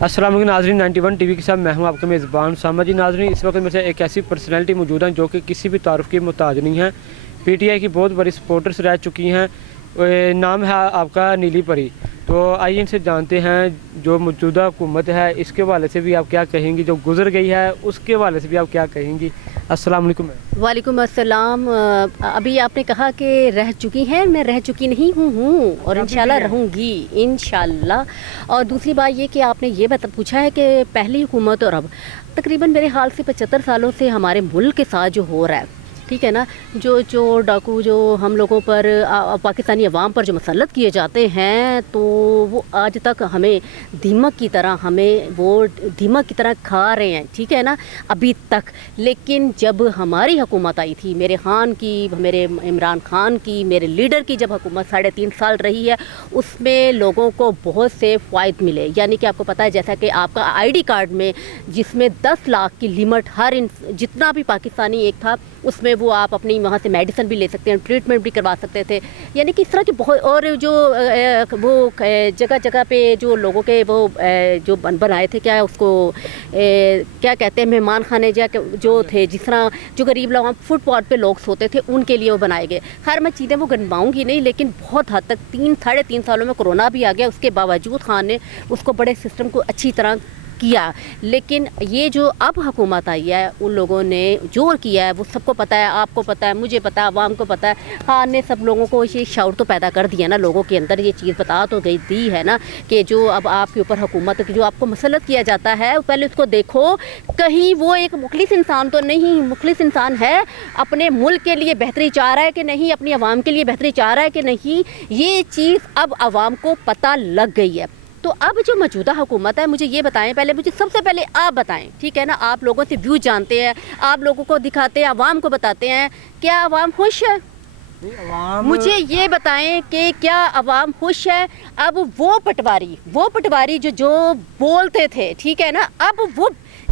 अस्सलाम वालेकुम नाज़रीन, 91 टीवी के साथ मैं हूं आपका मेज़बान सामा जी। नाज़रीन, इस वक्त मेरे से एक ऐसी पर्सनैलिटी मौजूद है जो कि किसी भी तारुफ की मोहताज नहीं है। पीटीआई की बहुत बड़ी सपोर्टर्स रह चुकी हैं। नाम है आपका नीली परी। तो आइए इनसे जानते हैं जो मौजूदा हुकूमत है इसके हवाले से भी आप क्या कहेंगी, जो गुजर गई है उसके हवाले से भी आप क्या कहेंगी। अस्सलाम वालेकुम। वालेकुम अस्सलाम। अभी आपने कहा कि रह चुकी हैं, मैं रह चुकी नहीं हूँ और इंशाल्लाह रहूँगी इंशाल्लाह। और दूसरी बात ये कि आपने ये पूछा है कि पहली हुकूमत और अब तकरीबन मेरे हाल से 75 सालों से हमारे मुल्क के साथ जो हो रहा है, ठीक है ना, जो चोर डाकू जो हम लोगों पर पाकिस्तानी अवाम पर जो मसलत किए जाते हैं, तो वो आज तक हमें दीमक की तरह खा रहे हैं, ठीक है ना, अभी तक। लेकिन जब हमारी हुकूमत आई थी, मेरे इमरान खान की, मेरे लीडर की जब हुकूमत 3.5 साल रही है, उसमें लोगों को बहुत से फ़ायदे मिले। यानी कि आपको पता है, जैसा कि आपका ID कार्ड में जिसमें 10 लाख की लिमिट जितना भी पाकिस्तानी एक था, उसमें वो आप अपनी वहाँ से मेडिसिन भी ले सकते हैं, ट्रीटमेंट भी करवा सकते थे। यानी कि इस तरह की बहुत, और जो वो जगह जगह पे जो लोगों के वो जो बनाए थे, क्या उसको क्या कहते हैं, मेहमान खाने जो थे, जिस तरह जो गरीब लोग फुटपाथ पे लोग सोते थे उनके लिए वो बनाए गए। खैर मैं चीज़ें वो गिनवाऊँगी नहीं, लेकिन बहुत हद तक 3-3.5 सालों में कोरोना भी आ गया, उसके बावजूद खान ने उसको बड़े सिस्टम को अच्छी तरह किया। लेकिन ये जो अब हुकूमत आई है, उन लोगों ने जो किया है वो सबको पता है, आपको पता है, मुझे पता है, आवाम को पता है। हाँ ने सब लोगों को ये शऊर तो पैदा कर दिया ना, लोगों के अंदर ये चीज़ बता तो गई दी है ना कि जो अब आपके ऊपर हुकूमत जो आपको मसलत किया जाता है, पहले उसको देखो कहीं वो एक मुखलिस इंसान तो नहीं, मुखलिस इंसान है, अपने मुल्क के लिए बेहतरी चाह रहा है कि नहीं, अपनी आवाम के लिए बेहतरी चाह रहा है कि नहीं, ये चीज़ अब आवाम को पता लग गई है। तो अब जो मौजूदा हुकूमत है, मुझे ये बताएं, सबसे पहले आप बताएं, ठीक है ना, आप लोगों से व्यू जानते हैं, आप लोगों को दिखाते हैं, आवाम को बताते हैं, क्या आवाम खुश है? मुझे ये बताएं कि क्या आवाम खुश है? अब वो पटवारी जो बोलते थे, ठीक है ना, अब वो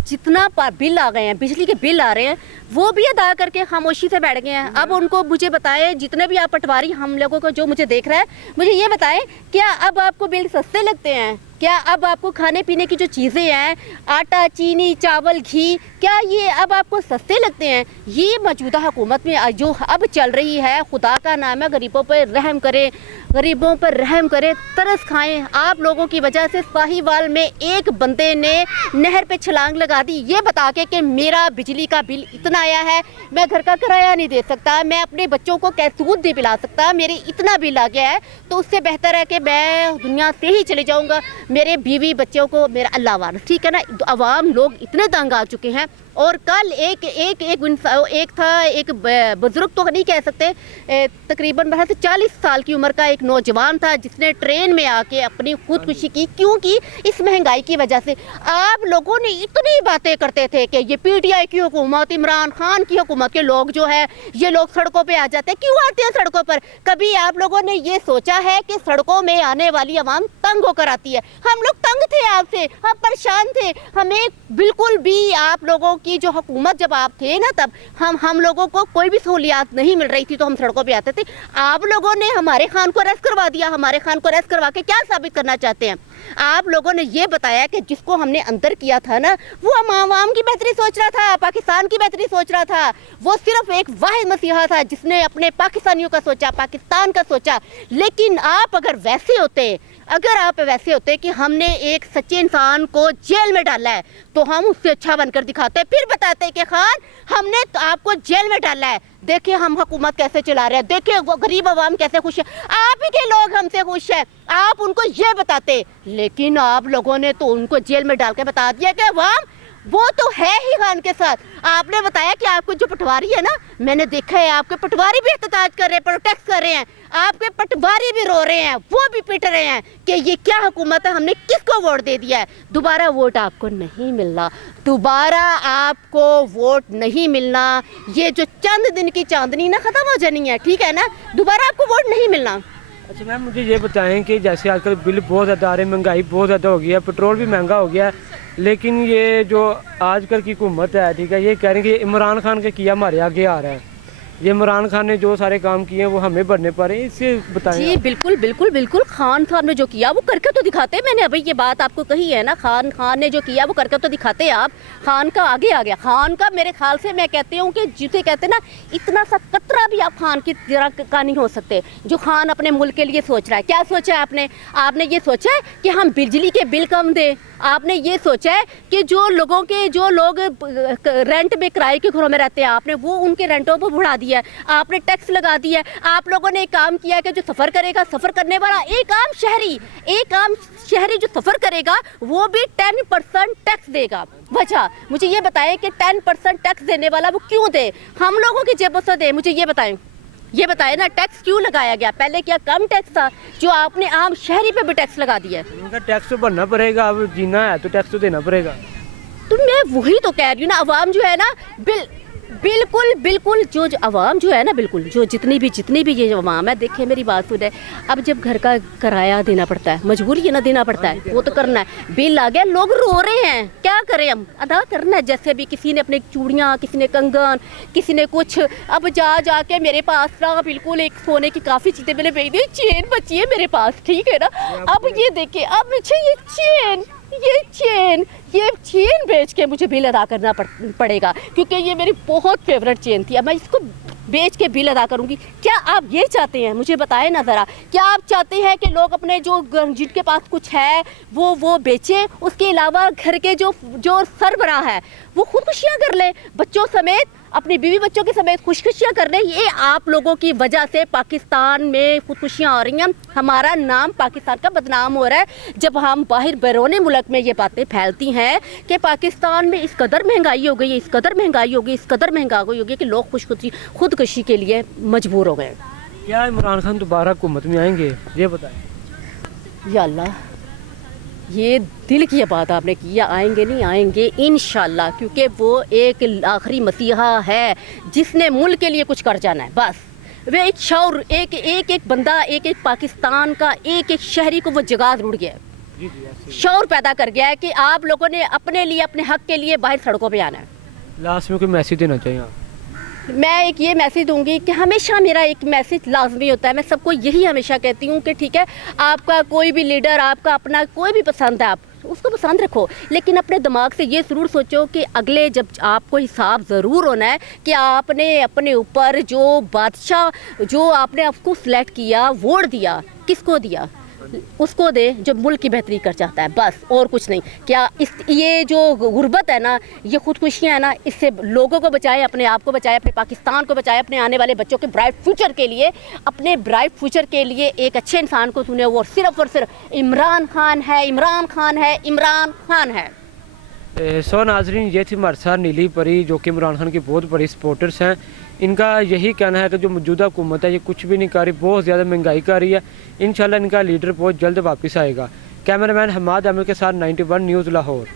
जितना बिल आ गए हैं, बिजली के बिल आ रहे हैं, वो भी अदा करके खामोशी से बैठ गए हैं। अब उनको मुझे बताएं, जितने भी आप पटवारी हम लोगों को जो मुझे देख रहा है, मुझे ये बताएं, क्या अब आपको बिल सस्ते लगते हैं? क्या अब आपको खाने पीने की जो चीज़ें हैं, आटा, चीनी, चावल, घी, क्या ये अब आपको सस्ते लगते हैं? ये मौजूदा हुकूमत में जो अब चल रही है, खुदा का नाम है, गरीबों पर रहम करे, तरस खाएं। आप लोगों की वजह से साहिवाल में एक बंदे ने नहर पे छलांग लगा दी, ये बता के कि मेरा बिजली का बिल इतना आया है, मैं घर का किराया नहीं दे सकता, मैं अपने बच्चों को दूध नहीं पिला सकता, मेरे इतना बिल आ गया है, तो उससे बेहतर है कि मैं दुनिया से ही चले जाऊँगा, मेरे बीवी बच्चों को मेरा अल्लाह वाला, ठीक है ना। अवाम लोग इतने तंग आ चुके हैं। और कल एक बुजुर्ग तो नहीं कह सकते, तकरीबन 40 साल की उम्र का एक नौजवान था, जिसने ट्रेन में आके अपनी खुदकुशी की, क्योंकि इस महंगाई की वजह से। आप लोगों ने इतनी बातें करते थे कि ये पीटीआई की हुकूमत, इमरान खान की हुकूमत के लोग जो है, ये लोग सड़कों पे आ जाते हैं। क्यों आते हैं सड़कों पर? कभी आप लोगों ने ये सोचा है कि सड़कों में आने वाली आवाम तंग होकर आती है? हम लोग तंग थे आपसे, हम परेशान थे, हमें बिल्कुल भी आप लोगों की जो हुकूमत जब आप थे ना, तब हम लोगों को कोई भी सहूलियात नहीं मिल रही थी, तो हम सड़कों पे आते थे। आप लोगों ने हमारे खान को अरेस्ट करवा दिया। हमारे खान को अरेस्ट करवा के क्या साबित करना चाहते हैं? आप लोगों ने ये बताया कि जिसको हमने अंदर किया था ना, वो आवाम की बेहतरी सोच रहा था, पाकिस्तान की बेहतरी सोच रहा था। वो सिर्फ एक वाहिद मसीहा था जिसने अपने पाकिस्तानियों का सोचा, पाकिस्तान का सोचा। लेकिन आप अगर वैसे होते कि हमने एक सच्चे इंसान को जेल में डाला है, तो हम उससे अच्छा बनकर दिखाते, फिर बताते कि खान हमने तो आपको जेल में डाला है, देखिए हम हुकूमत कैसे चला रहे हैं, देखिए वो गरीब आवाम कैसे खुश है, आप ही के लोग हमसे खुश है, आप उनको ये बताते। लेकिन आप लोगों ने तो उनको जेल में डाल के बता दिया कि आवाम वो तो है ही खान के साथ। आपने बताया कि आपको जो पटवारी है ना, मैंने देखा है आपके पटवारी भी एहतजाज कर रहे हैं, प्रोटेस्ट कर रहे हैं, आपके पटवारी भी रो रहे हैं, वो भी पिट रहे हैं कि ये क्या हुकूमत है, हमने किसको वोट दे दिया है। दोबारा वोट आपको नहीं मिलना, ये जो चंद दिन की चांदनी ना ख़त्म हो जानी है, ठीक है ना, दोबारा आपको वोट नहीं मिलना। अच्छा मैम, मुझे ये बताएं कि जैसे आजकल बिल बहुत ज़्यादा आ रहे हैं, महंगाई बहुत ज़्यादा हो गई है, पेट्रोल भी महंगा हो गया है, लेकिन ये जो आजकल की हुकूमत है, ठीक है, ये कह रहे हैं कि इमरान खान के किया हमारे आगे आ रहा है। ये इमरान खान ने जो सारे काम किए हैं वो हमें भरने पड़े, इससे बताएं जी आप। बिल्कुल बिल्कुल बिल्कुल, खान साहब ने जो किया वो करके तो दिखाते। मैंने अभी ये बात आपको कही है ना, खान ने जो किया वो करके तो दिखाते। आप खान का आगे आ गया, खान का मेरे ख्याल से मैं कहती हूँ कि जिसे कहते हैं ना, इतना सा कतरा भी आप खान की तरह का नहीं हो सकते जो खान अपने मुल्क के लिए सोच रहा है। क्या सोचा है आपने ये सोचा है कि हम बिजली के बिल कम दें, आपने ये सोचा है कि जो लोग रेंट में किराए के घरों में रहते हैं आपने वो उनके रेंटों पर बढ़ा दिया है, आपने टैक्स लगा दिया है। आप लोगों ने एक काम किया है कि जो सफ़र करेगा, सफ़र करने वाला एक आम शहरी जो सफ़र करेगा वो भी 10% टैक्स देगा। वजह मुझे ये बताएं कि 10% टैक्स देने वाला वो क्यों दे, हम लोगों की जेबों से दे। मुझे ये बताएं ना, टैक्स क्यों लगाया गया? पहले क्या कम टैक्स था जो आपने आम शहरी पे भी टैक्स लगा दिया है? उनका टैक्स तो भरना पड़ेगा, अब जीना है तो टैक्स तो देना पड़ेगा। तो मैं वही तो कह रही हूँ ना, अवाम जो है ना बिल्कुल जो अवाम जो है ना, बिल्कुल जो जितनी भी ये अवाम है, देखे मेरी बात सुने, अब जब घर का किराया देना पड़ता है, मजबूरी है ना, देना पड़ता है, वो तो करना है। बिल आ गया, लोग रो रहे हैं, क्या करें हम, अदा करना है। जैसे भी किसी ने अपने चूड़ियाँ, किसी ने कंगन, किसी ने कुछ, अब जाके मेरे पास ना बिल्कुल एक सोने की काफ़ी चीज़ें मैंने भेज दी, चेन बची है मेरे पास, ठीक है ना। अब ये देखिए, अब मुझे ये चेन बेच के मुझे बिल अदा करना पड़ेगा, क्योंकि ये मेरी बहुत फेवरेट चेन थी। अब मैं इसको बेच के बिल अदा करूंगी। क्या आप ये चाहते हैं? मुझे बताएं ना ज़रा, क्या आप चाहते हैं कि लोग अपने जिनके पास कुछ है वो बेचें, उसके अलावा घर के जो सरबराह है वो खुदकुशियाँ कर ले, बच्चों समेत, अपनी बीवी बच्चों के समेत खुदकुशियाँ कर रहे हैं? ये आप लोगों की वजह से पाकिस्तान में खुदकुशियाँ हो रही हैं, हमारा नाम पाकिस्तान का बदनाम हो रहा है। जब हम बाहर बैरून मुल्क में ये बातें फैलती हैं कि पाकिस्तान में इस कदर महंगाई हो गई है, इस कदर महंगाई हो गई कि लोग खुदकुशी के लिए मजबूर हो गए। क्या इमरान खान दोबारा हुकूमत में आएंगे, ये बताएं। या अल्लाह, ये दिल की बात आपने की, या आएंगे नहीं आएंगे इंशाल्लाह, क्योंकि वो एक आखिरी मसीहा है जिसने मुल्क के लिए कुछ कर जाना है। बस वे एक शौर, एक बंदा, एक पाकिस्तान का एक शहरी को वो जगा रुड़ गया है, शौर पैदा कर गया है कि आप लोगों ने अपने लिए, अपने हक के लिए बाहर सड़कों पे आना है। लास्ट में कोई मैसेज देना चाहिए आप? मैं एक ये मैसेज दूंगी कि हमेशा मेरा एक मैसेज लाजमी होता है, मैं सबको यही हमेशा कहती हूँ कि ठीक है, आपका कोई भी लीडर, आपका अपना कोई भी पसंद है, आप उसको पसंद रखो, लेकिन अपने दिमाग से ये ज़रूर सोचो कि अगले जब आपको हिसाब ज़रूर होना है कि आपने अपने ऊपर जो बादशाह, जो आपने आपको सिलेक्ट किया, वोट दिया, किसको दिया, उसको दे जो मुल्क की बेहतरी कर चाहता है, बस और कुछ नहीं। क्या ये जो गुर्बत है ना, ये खुदकुशियाँ है ना, इससे लोगों को बचाए, अपने आप को बचाए, अपने पाकिस्तान को बचाए, अपने आने वाले बच्चों के ब्राइट फ्यूचर के लिए, अपने ब्राइट फ्यूचर के लिए एक अच्छे इंसान को चुने, वो सिर्फ और सिर्फ इमरान खान है। सो नाजरीन, ये थी हमारे साथ नीली परी, जो कि इमरान खान की बहुत बड़ी सपोर्टर्स हैं। इनका यही कहना है कि जो मौजूदा हुकूमत है ये कुछ भी नहीं कर रही, बहुत ज़्यादा महंगाई कर रही है। इंशाल्लाह इनका लीडर बहुत जल्द वापस आएगा। कैमरामैन हमाद आमिर के साथ 91 न्यूज़ लाहौर।